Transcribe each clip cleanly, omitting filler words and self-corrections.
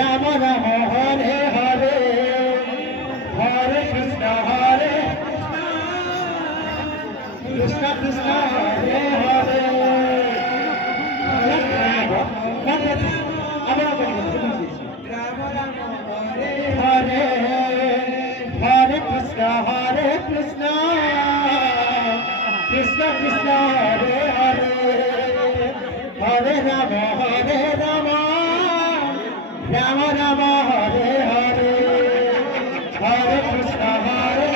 Rama Rama Hare Hare Hare Krishna Krishna Krishna Hare Hare Hare Hare Krishna Krishna Krishna Hare Hare Hare Rama Rama Rama Hare Hare Hare Krishna Hare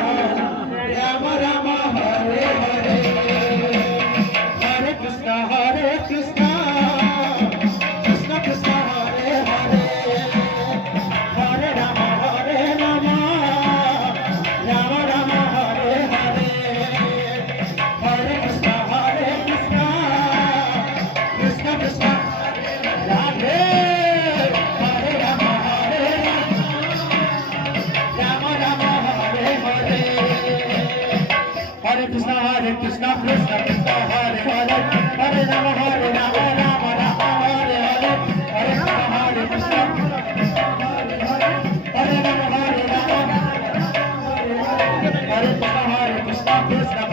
Rama Rama Rama Hare Hare Hare Krishna Krishna Krishna Hare Hare Hare Rama Rama Rama Hare Hare Hare Krishna Krishna Krishna Radhe Hare Rama Rama Rama Hare Hare Hare Krishna Krishna Krishna Hare Hare Hare Rama Rama Rama Hare Hare Hare Krishna Hare Rama Rama Hare Krishna Krishna